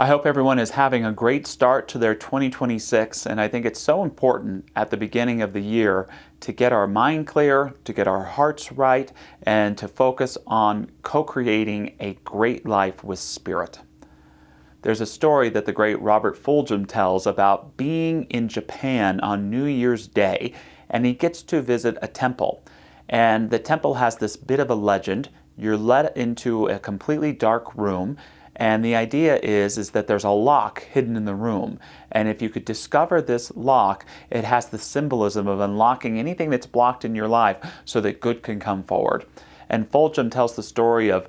I hope everyone is having a great start to their 2026, and I think it's so important at the beginning of the year to get our mind clear, to get our hearts right, and to focus on co-creating a great life with Spirit. There's a story that the great Robert Fulghum tells about being in Japan on New Year's Day, and he gets to visit a temple. And the temple has this bit of a legend. You're led into a completely dark room, and the idea is that there's a lock hidden in the room. And if you could discover this lock, it has the symbolism of unlocking anything that's blocked in your life so that good can come forward. And Fulghum tells the story of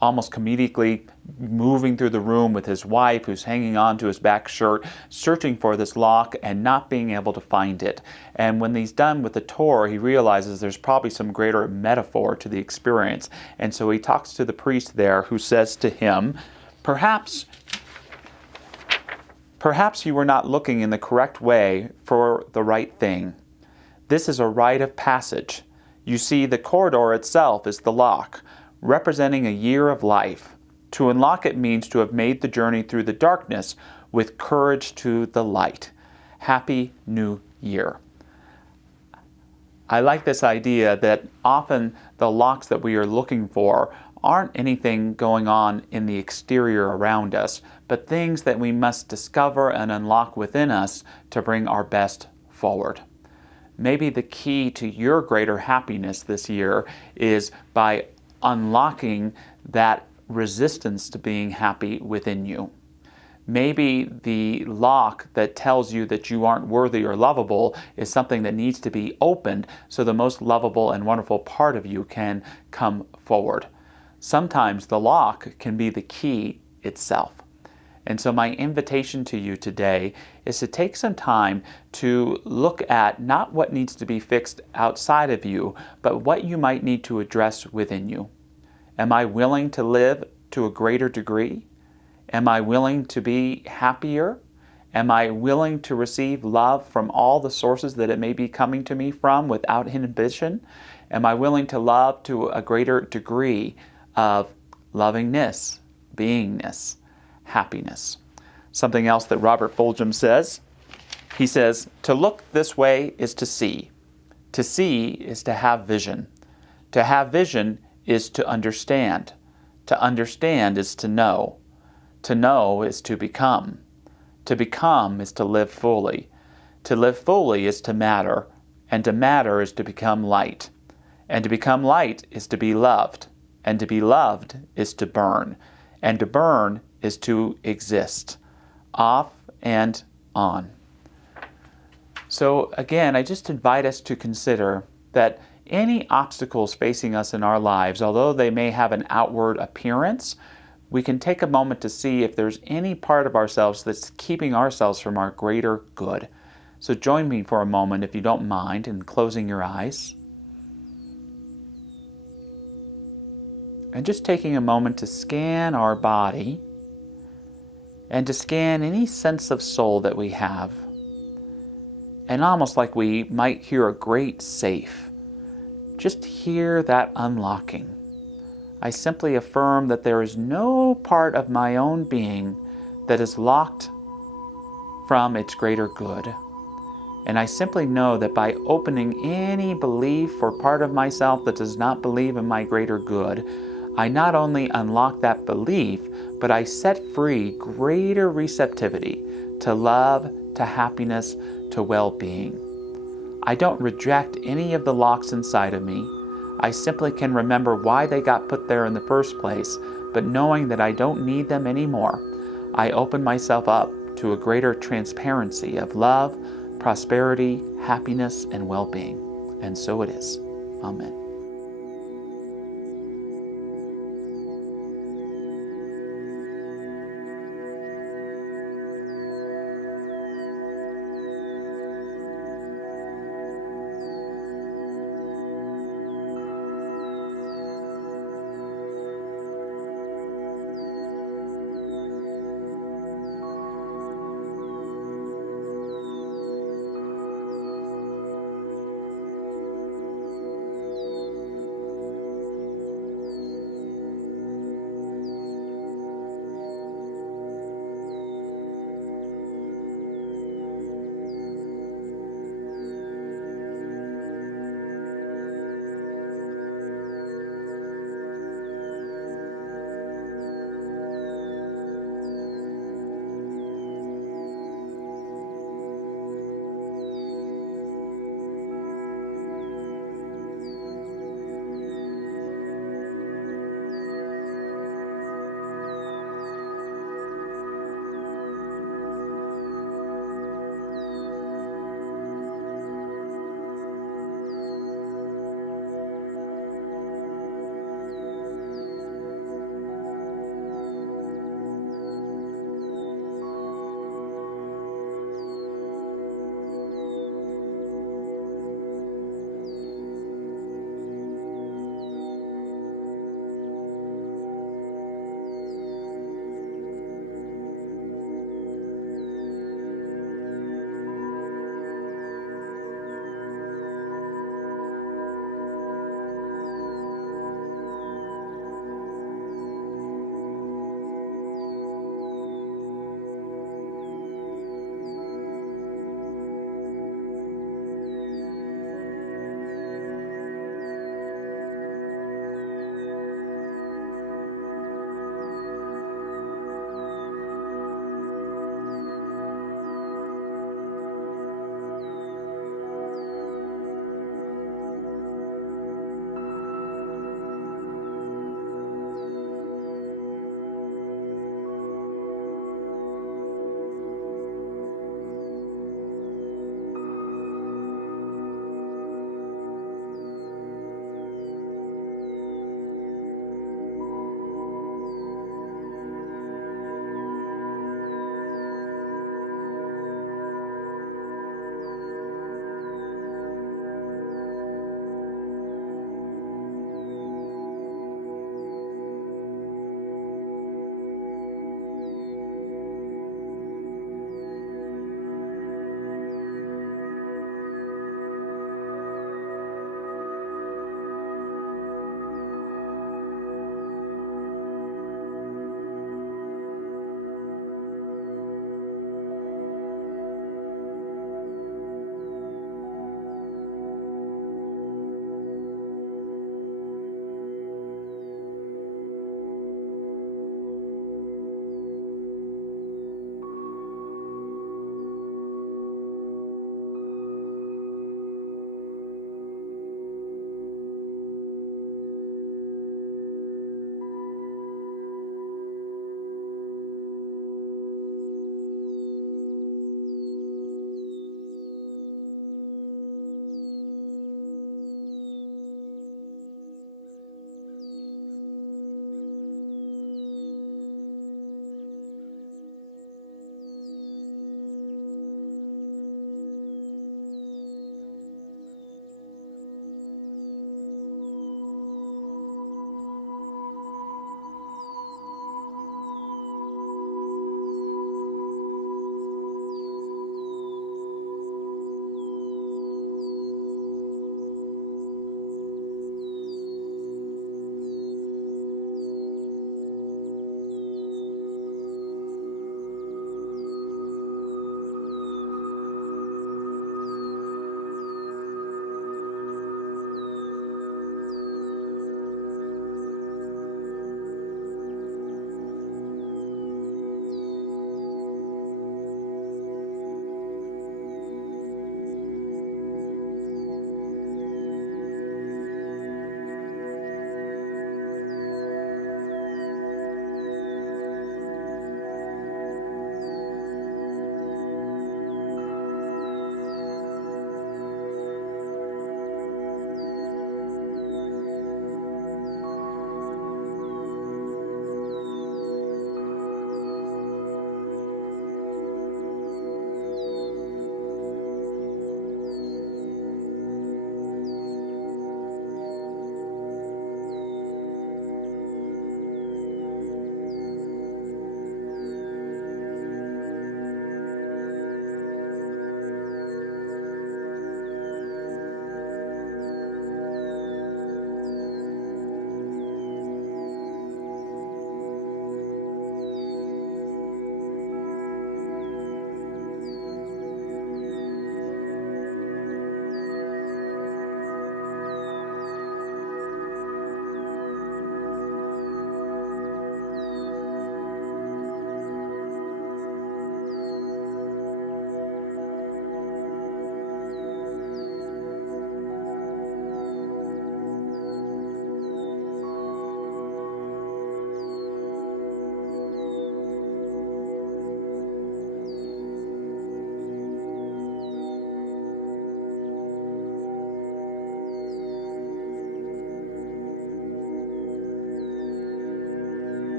almost comedically moving through the room with his wife who's hanging on to his back shirt, searching for this lock and not being able to find it. And when he's done with the tour, he realizes there's probably some greater metaphor to the experience. And so he talks to the priest there, who says to him, Perhaps you were not looking in the correct way for the right thing. This is a rite of passage. You see, the corridor itself is the lock, representing a year of life. To unlock it means to have made the journey through the darkness with courage to the light. Happy New Year. I like this idea that often the locks that we are looking for aren't anything going on in the exterior around us, but things that we must discover and unlock within us to bring our best forward. Maybe the key to your greater happiness this year is by unlocking that resistance to being happy within you. Maybe the lock that tells you that you aren't worthy or lovable is something that needs to be opened so the most lovable and wonderful part of you can come forward. Sometimes the lock can be the key itself. And so my invitation to you today is to take some time to look at not what needs to be fixed outside of you, but what you might need to address within you. Am I willing to live to a greater degree? Am I willing to be happier? Am I willing to receive love from all the sources that it may be coming to me from without inhibition? Am I willing to love to a greater degree of lovingness, beingness, happiness? Something else that Robert Fulghum says, he says, to look this way is to see. To see is to have vision. To have vision is to understand. To understand is to know. To know is to become. To become is to live fully. To live fully is to matter. And to matter is to become light. And to become light is to be loved. And to be loved is to burn. And to burn is to exist. Off and on. So again, I just invite us to consider that any obstacles facing us in our lives, although they may have an outward appearance, we can take a moment to see if there's any part of ourselves that's keeping ourselves from our greater good. So join me for a moment, if you don't mind, in closing your eyes. And just taking a moment to scan our body and to scan any sense of soul that we have. And almost like we might hear a great safe, just hear that unlocking. I simply affirm that there is no part of my own being that is locked from its greater good. And I simply know that by opening any belief or part of myself that does not believe in my greater good, I not only unlock that belief, but I set free greater receptivity to love, to happiness, to well-being. I don't reject any of the locks inside of me. I simply can remember why they got put there in the first place, but knowing that I don't need them anymore, I open myself up to a greater transparency of love, prosperity, happiness, and well-being. And so it is. Amen.